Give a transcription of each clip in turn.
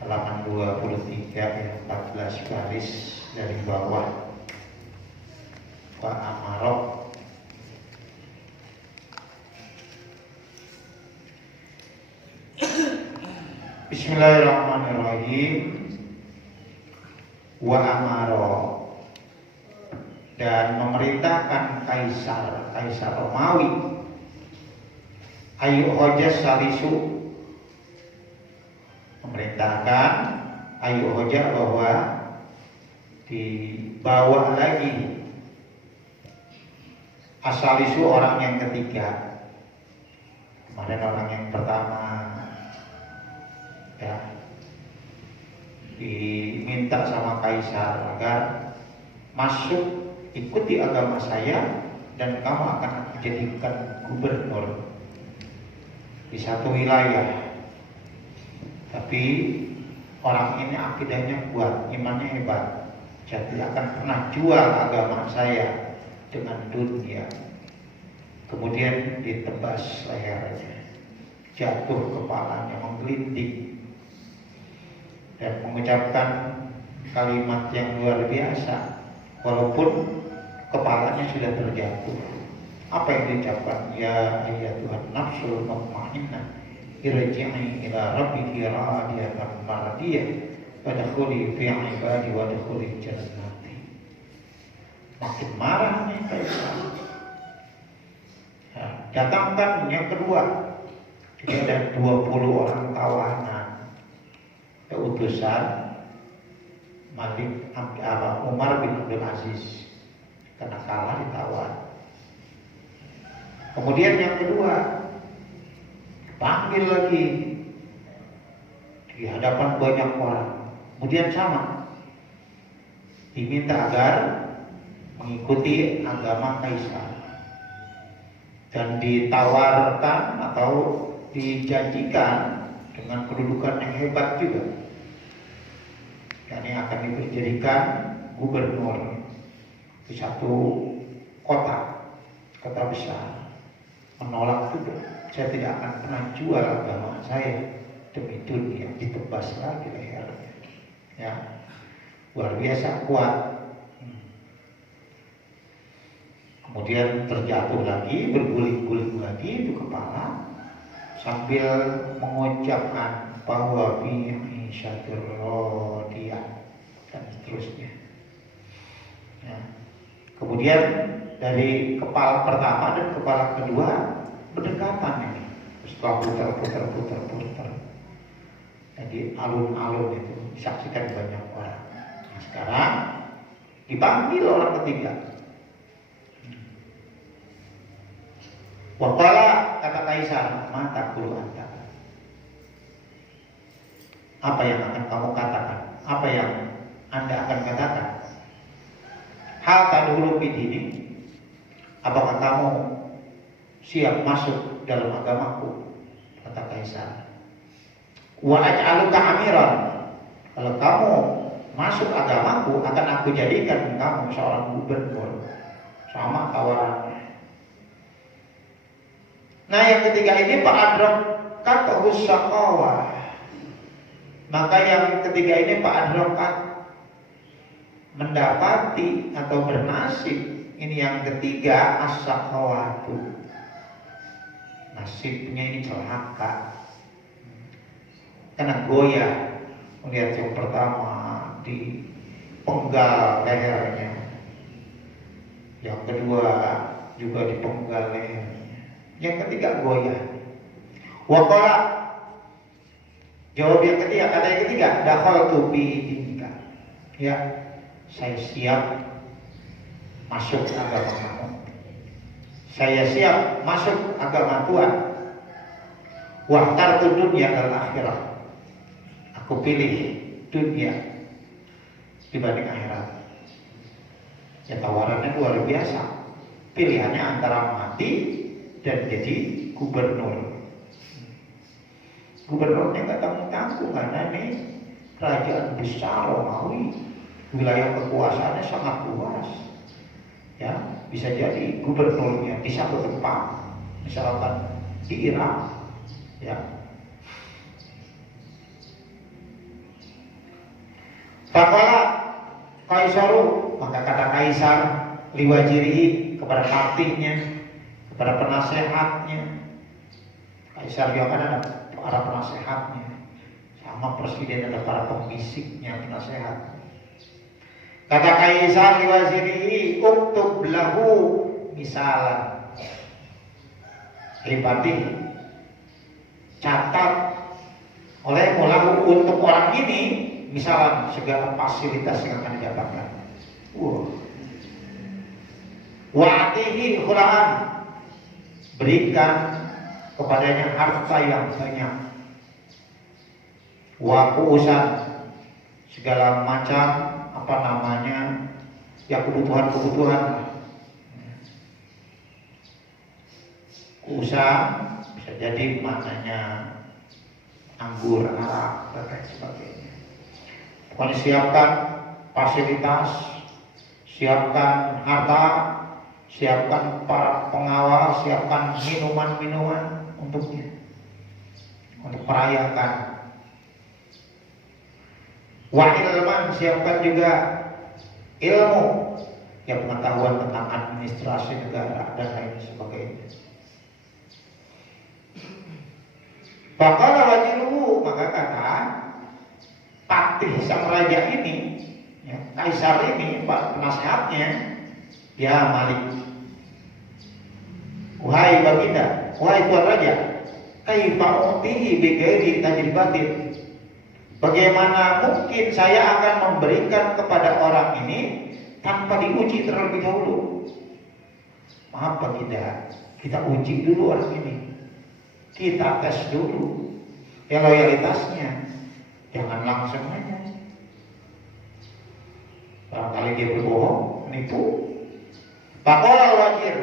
halaman 23 ya, 14 garis dari bawah. Wa amaro. Bismillahirrahmanirrahim. Wa amaro, dan memerintahkan Kaisar Romawi, ayu hojas salisu, memerintahkan ayu hoja bahwa dibawa lagi asalisu orang yang ketiga. Kemarin orang yang pertama ya diminta sama Kaisar agar masuk ikuti agama saya dan kamu akan aku jadikan gubernur di satu wilayah. Tapi orang ini akidahnya kuat, imannya hebat, jadi akan pernah jual agama saya dengan dunia. Kemudian ditebas lehernya, jatuh kepalanya menggelinding, dan mengucapkan kalimat yang luar biasa walaupun kepalanya sudah terjatuh. Apa yang diucapkan? Ya ayyatuhan nafsul mutmainnah, irji'i ila rabbiki radiyatan mardiyah wadkhuli fi ibadi wadkhuli jannati. Makin marah nih Kaisar. Nah, datangkan yang kedua. Jadi ada 20 orang tawanan utusan Malik Umar bin Abdul Aziz, karena kalah ditawar. Kemudian yang kedua panggil lagi di hadapan banyak orang. Kemudian sama, diminta agar mengikuti agama Kaisar, dan ditawarkan atau dijanjikan dengan kedudukan yang hebat juga. Ini akan dijadikan gubernur di satu kota besar. Menolak juga, saya tidak akan pernah jual agama saya demi dunia. Ditebas lagi lehernya. Ya, luar biasa kuat. Kemudian terjatuh lagi, berguling-guling lagi itu kepala, sambil mengucapkan bahwa fi syatur rodiyah dan seterusnya. Ya. Kemudian dari kepala pertama dan kepala kedua berdekatan ini. Setelah putar. Jadi alun-alun itu disaksikan banyak orang. Nah, sekarang dipanggil orang ketiga. Waqala, kata Kaisar, mata kulu anta. Apa yang akan kamu katakan? Apa yang Anda akan katakan? Hal tadkhulu fi dini. Apakah kamu siap masuk dalam agamaku? Kata Kaisar. Wa aj'aluka amiran. Kalau kamu masuk agamaku, akan aku jadikan kamu seorang gubernur. Sama tawarannya. Nah, yang ketiga ini Pak Adrak kata husaqawa. Maka yang ketiga ini Pak Adrokat mendapati atau bernasib, ini yang ketiga as-saqawatu. Nasibnya ini celaka, karena goyah. Melihat yang pertama dipenggal lehernya, yang kedua juga dipenggal lehernya, yang ketiga goyah. Waqala, jawab yang ketiga, kata yang ketiga, dakhaltu fi dinika. Ya, saya siap masuk agama kamu. Saya siap masuk agama Tuhan. Wahtartu dunya dan akhirat. Aku pilih dunia dibanding akhirat. Ya, tawarannya luar biasa. Pilihannya antara mati dan jadi gubernur. Gubernurnya nggak tanggung-tanggung, karena ini kerajaan besar Romawi, wilayah kekuasaannya sangat luas. Ya, bisa jadi gubernurnya di satu tempat, misalkan di Irak, ya. Faqala Kaisaru, maka kata Kaisar liwajirihi, kepada patihnya, kepada penasehatnya. Kaisar juga kan ada para penasehatnya, sama presiden ada para pembisiknya, penasehat. Kata Kaisar liwajirihi, uktub lahu misalan. Patih, catat oleh mulahu untuk orang ini misalnya segala fasilitas yang akan didapatkan. Wa'atihi khulaan, berikan kepadanya harta yang banyak. Wa kuusan, segala macam ya kebutuhan. Kuusa bisa jadi maknanya anggur, arak, dan lain sebagainya. Pokoknya siapkan fasilitas, siapkan harta, siapkan para pengawal, siapkan minuman-minuman untuknya, untuk merayakan. Wa ilman, siapkan juga ilmu, yang pengetahuan tentang administrasi negara dan lain sebagainya. Faqala wajiruhu, maka kata patih sang raja ini, ya, kaisar ini, penasehatnya, ya Malik, wahai baginda, wahai tuan raja, kaifa utihi bighairi tajribatin, bagaimana mungkin saya akan memberikan kepada orang ini tanpa diuji terlebih dahulu. Maaf baginda, kita uji dulu orang ini, kita tes dulu ya loyalitasnya, jangan langsung aja. Barangkali dia berbohong, menipu. Faqala wajir,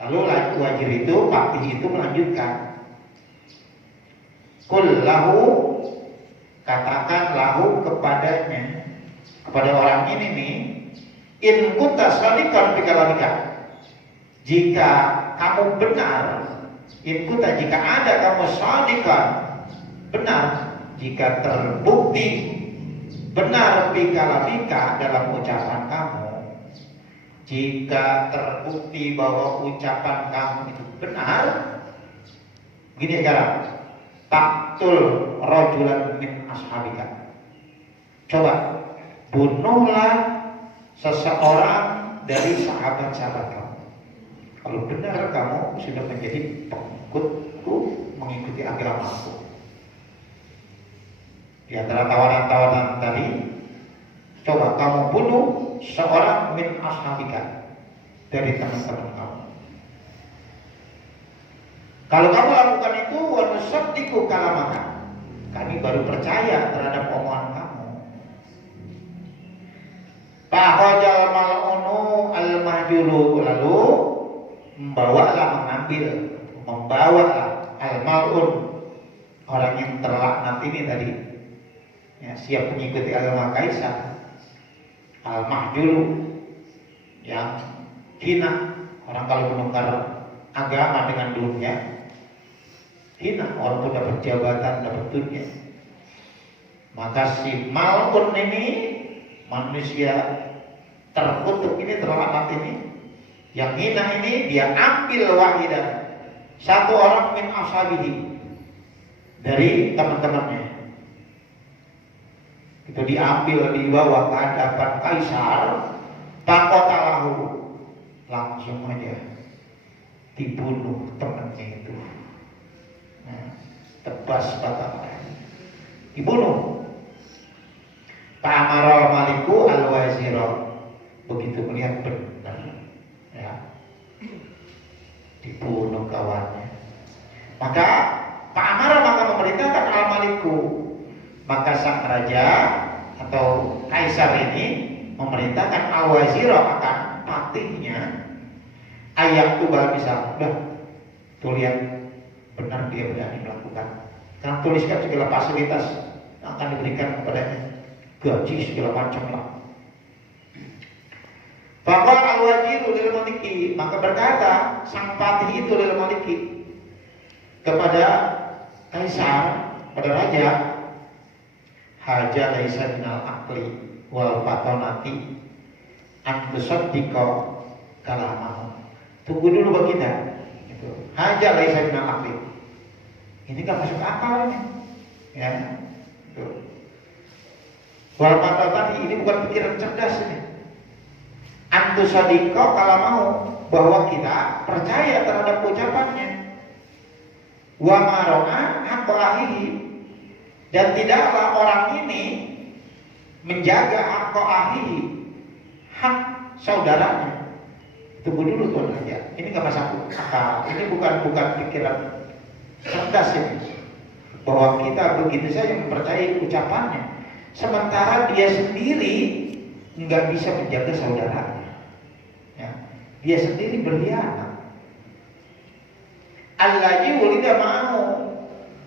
lalu wajir itu, patih itu melanjutkan, kul lahu, katakan lahu kepadanya, kepada orang ini nih, in kunta shadiqan fi kalamika, jika kamu benar, in kunta, jika ada kamu shadiqan, benar, jika terbukti benar fi kalamika dalam ucapan kamu, jika terbukti bahwa ucapan kamu itu benar, gini sekarang, taktul rajulan min ashabika, coba bunuhlah seseorang dari sahabat-sahabat kamu. Kalau benar kamu sudah menjadi pengikutku, mengikuti agamaku. Di antara tawaran-tawaran tadi, coba kamu bunuh seorang min ashabika, dari teman-teman kamu. Kalau kamu lakukan itu, wa nusaddiqu kalamaka, kami baru percaya terhadap omongan kamu. Fahajal mal'unu al-mahjulu, lalu membawalah al-mal'un, orang yang terlaknat ini tadi, ya, siap mengikuti agama kaisar, al-mahjulu, yang hina. Orang kalau menukar agama dengan dunia, hina. Orang pun dapat jabatan, dapat dunia. Maka si mal'un ini, manusia terkutuk ini, terlaknat ini, yang hina ini, dia ambil wahidan, satu orang min ashabihi, dari teman-temannya. Itu diambil, dibawa ke hadapan kaisar, takotalahu, langsung aja dibunuh temannya itu. Nah, tebas batangnya, dibunuh. Ta'amaral maliku al-wazira, begitu melihat benar, ya, dibunuh kawannya. Maka Ta'amara, maka memerintahkan al-maliku, maka sang raja atau kaisar ini memerintahkan al-wazira, akan patihnya, ayat tubal, bisa, udah, tuh lihat benar dia berani melakukan, karena tuliskan segala fasilitas yang akan diberikan kepadanya, gaji segala macam lah. Faqala al-waziru lil maliki, maka berkata sang patih itu lil maliki, kepada kaisar, pada raja, haja laisa minal aqli wal fatonati an tusaddiqa kalamahu. Tunggu dulu baginda. Gitu. Haja laisa minal aqli. Ini enggak masuk akal ini. Ya. Gitu. Wal fatonati ini bukan pikiran cerdas ini. An tusaddiqa kalamahu, bahwa kita percaya terhadap ucapannya. Wa marona haqqahi, dan tidaklah orang ini menjaga haqqahi, hak saudaranya. Tunggu dulu tuan aja. Ini nggak masuk akal. Ini bukan pikiran cerdas ini. Bahwa kita begitu saja mempercayai ucapannya, sementara dia sendiri nggak bisa menjaga saudaranya. Ya. Dia sendiri berkhianat. Allazi wulida ma'ahu,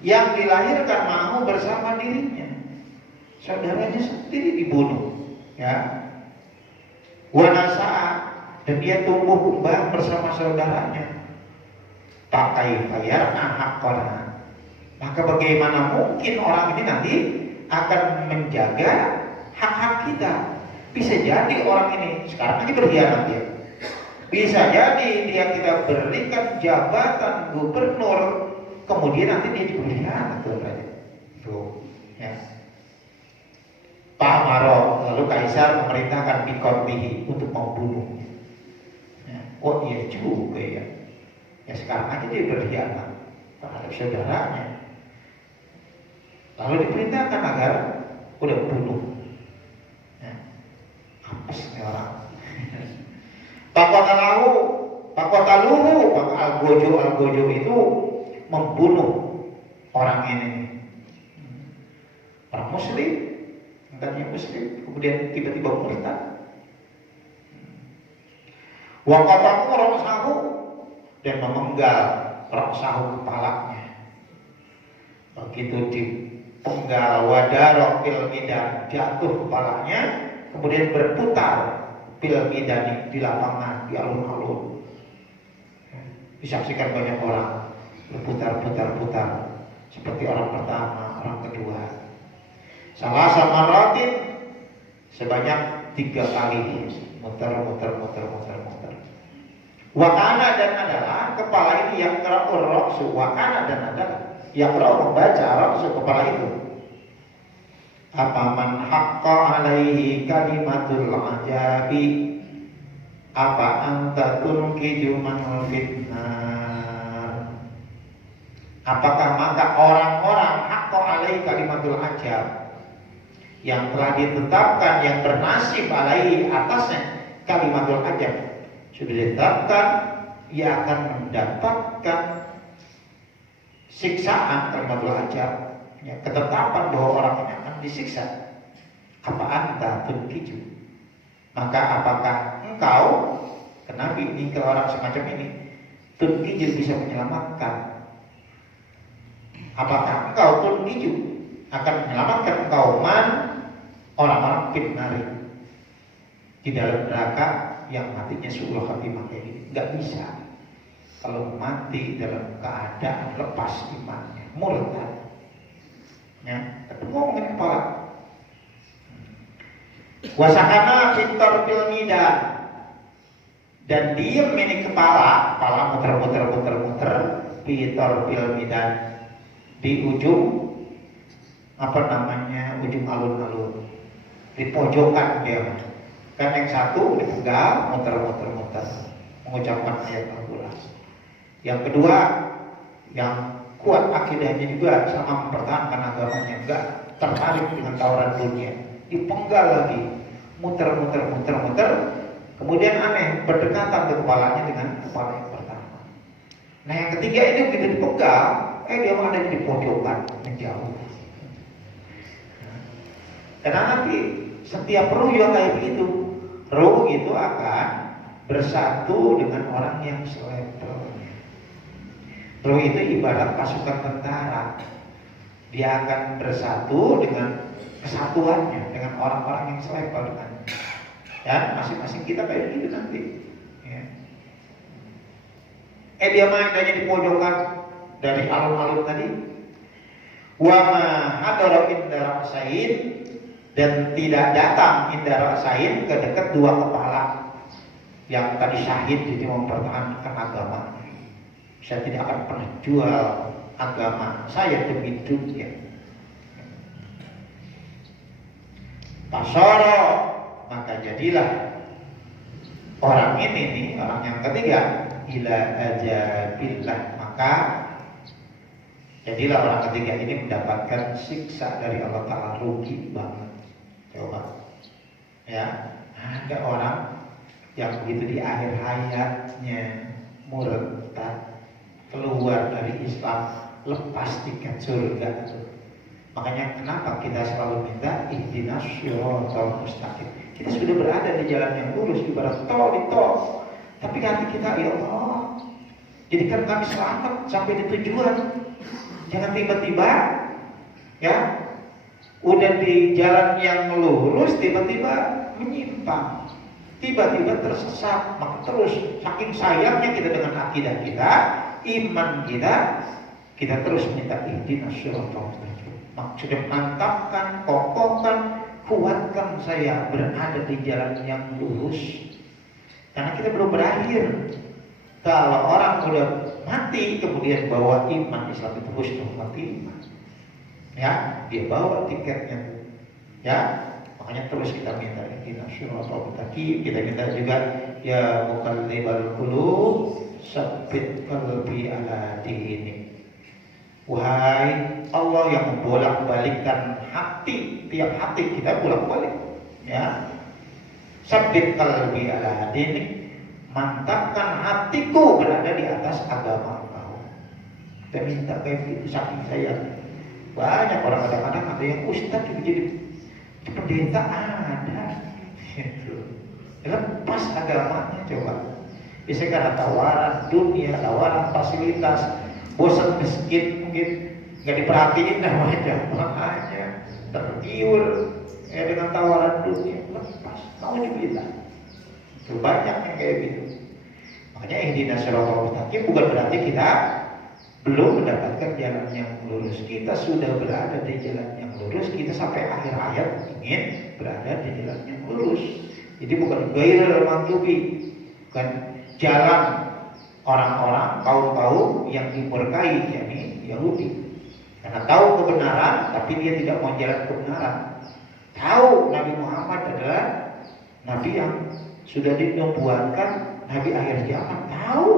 yang dilahirkan ma'ahu bersama dirinya. Saudaranya sendiri dibunuh, ya. Wa nasa'a, dan dia tumbuh kembang bersama saudaranya. Pakai bayar haqqana. Maka bagaimana mungkin orang ini nanti akan menjaga hak-hak kita? Bisa jadi orang ini sekarang ini berkhianat dia. Bisa jadi dia kita berikan jabatan gubernur, kemudian nanti dia diberikan tuh, ya. Pak Maro, lalu Kaisar memerintahkan Bikontihi untuk membunuhnya. Ya. Oh iya juga ya. Ya sekarang aja dia berkhianat terhadap saudaranya. Lalu diperintahkan agar udah bunuh. Ya. Apes nih orang. Pakotaluhu, maka Algojo itu membunuh orang ini. Orang Muslim, tadinya Muslim, kemudian tiba-tiba murtad. Waqatahu ra'sahu, dan memenggal ra'sahu, kepalanya. Begitu dipenggal, wadaro fil midan, jatuh kepalanya, kemudian berputar fil midani, di lapangan, di alun-alun. Disaksikan banyak orang berputar-putar seperti orang pertama, orang kedua. Salah sama rotin sebanyak 3 kali muter. Wakana, dan adalah kepala ini yang kera'ur roksu. Wakana, dan adalah yang kera'ur membaca roksu, kepala itu. Apa man haqqa alaihi kalimatul ajabi, apa anta tulkiju man fitnar. Apakah maka orang-orang haqqa alaihi kalimatul ajab, yang telah ditetapkan, yang bernasib alaihi atasnya kalimatul ajab, sudah ditetapkan ia akan mendapatkan siksaan kalimatul ajab, ya, ketetapan bahwa orang ini akan disiksa. Apa anta tulkiju, maka apakah engkau, ke Nabi ini, ke orang semacam ini, tulkiju, bisa menyelamatkan? Apakah engkau tulkiju, akan menyelamatkan engkau man, orang-orang fitnari, di dalam neraka yang matinya su'ul khatimah kayak ini? Gak bisa. Kalau mati dalam keadaan lepas imannya, murtad, ya, tapi ngomongin kepala. Wasakana pintar pilmida, dan diem ini kepala muter pintar pilmida, di ujung ujung alun-alun, di pojokan dia. Kan yang satu dipenggal, muter mengucapkan ayat Al-Quran. Yang kedua, yang kuat akidahnya juga sama mempertahankan agamanya, enggak tertarik dengan tawaran dunia, dipenggal lagi, muter. Kemudian aneh, berdekatan ke kepalanya dengan kepala yang pertama. Nah yang ketiga ini begitu dipenggal, dia ada di pojokan, menjauh. Karena nanti setiap ruh yang kayak begitu, ruh itu akan bersatu dengan orang yang selevelnya. Ruh itu ibarat pasukan tentara, dia akan bersatu dengan kesatuannya, dengan orang-orang yang selevel dengan. Ya, masing-masing kita kayak gitu nanti. Ya. Dia main di pojokan dari alun-alun tadi. Wa ma hadara inda ra'sain, dan tidak datang inda ra'sain ke dekat dua kepala yang tadi syahid, jadi mempertahankan agama. Saya tidak akan pernah jual agama saya demi dunia. Pasara, maka jadilah orang ini nih, orang yang ketiga, ila ajabillah, maka jadilah orang ketiga ini mendapatkan siksa dari Allah Ta'ala. Rugi banget. Coba ya, ada orang yang begitu di akhir hayatnya murtad, keluar dari Islam, lepas tiket surga. Makanya kenapa kita selalu minta ihdinas shiratal mustaqim. Kita sudah berada di jalan yang lurus, ibarat tol di tol, tapi hati kita, ya Allah, jadikan kami selamat sampai di tujuan. Jangan tiba-tiba ya udah di jalan yang lurus tiba-tiba menyimpang, tiba-tiba tersesat. Maka terus saking sayangnya kita dengan akidah kita, iman kita terus minta ihdinas shiratal mustaqim. Maksudnya mantapkan, kokohkan, kuatkan saya berada di jalan yang lurus. Karena kita belum berakhir. Kalau orang udah mati kemudian bawa iman Islam itu husnul khotimah, ya dia bawa tiketnya, ya. Makanya terus kita minta ihdinas shiratal mustaqim. Kita minta juga ya muqallibal qulub tsabbit qalbi ala dinik. Wahai Allah yang membolak-balikkan hati, tiap hati kita bolak-balik, ya. Tsabbit qalbi ala dinik, mantapkan hatiku berada di atas agama Engkau. Kita minta kayak gitu, saking saya. Banyak orang kadang-kadang ada yang ustaz jadi pendeta ada, gitu. Lepas agamanya coba. Bisa karena tawaran dunia, tawaran fasilitas, bosan miskin mungkin, nggak diperhatiin namanya, makanya tergiur ya dengan tawaran dunia, lepas. Mau dibilang itu banyak yang kayak gitu. Makanya ihdinas shiratal mustaqim bukan berarti kita belum mendapatkan jalan yang lurus. Kita sudah berada di jalan yang lurus. Kita sampai akhir hayat ingin berada di jalan yang lurus. Jadi bukan ghairil maghdubi, bukan jalan orang-orang kaum-kaum yang dimurkai, yakni Yahudi. Karena tahu kebenaran tapi dia tidak mau jalan kebenaran. Tahu Nabi Muhammad adalah Nabi yang sudah dinubuatkan, Nabi akhir zaman, tahu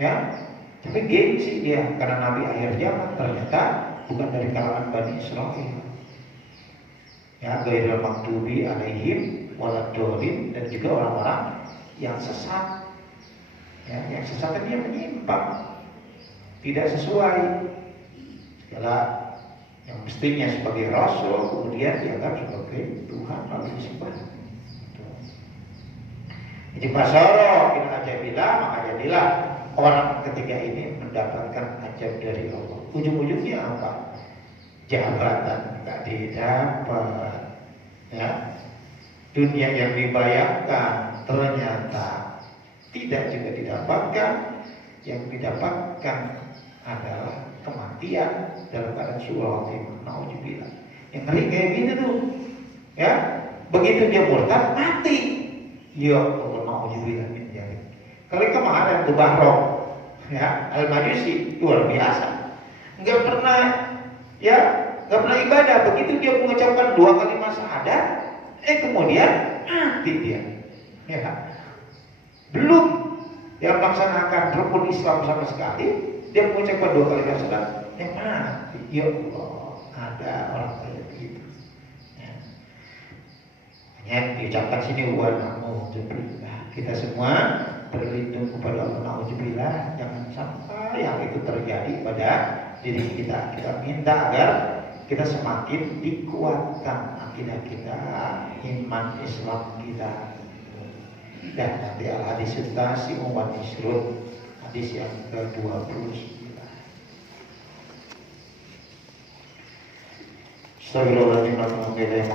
ya, tapi gengsi dia karena Nabi akhir zaman ternyata bukan dari kalangan Bani Israil, ya, ghairil maghdubi alaihim waladdallin, dan juga orang-orang yang sesat, ya, yang sesat dia menyimpang, tidak sesuai segala yang mestinya sebagai Rasul kemudian dianggap sebagai Tuhan lalu disembah. Jadi pasara ila ajabillah, maka jadilah orang ketiga ini mendapatkan ajab dari Allah. Ujung-ujungnya apa? Jabatan nggak didapat, ya. Dunia yang dibayangkan ternyata tidak juga didapatkan. Yang didapatkan adalah kematian dalam keadaan suul khotimah. Nauzubillah. Yang ngeri kayak gitu tuh, ya. Begitu dia murtad mati. Ya Allah, nauzubillah min dzalik. Kalau kemarin tuh Bahrom, ya, Al-Majusi luar biasa. Enggak pernah, ya, enggak pernah ibadah. Begitu dia mengucapkan 2 kalimat syahadat, kemudian mati dia. Ya. Belum dia melaksanakan rukun Islam sama sekali, dia mengucapkan 2 kalimat syahadat, mati. Ya Allah, ada orang kayak begitu. Ya, diucapkan sini wa na'udzubillah. Kita semua berlindung kepada Allah, na'udzubillah, jangan sampai yang itu terjadi pada diri kita. Kita minta agar kita semakin dikuatkan akidah kita, iman Islam kita. Dan nanti al-hadis tasi umat isrun, hadis yang ke-29. Astagfirullahaladzim, alhamdulillah,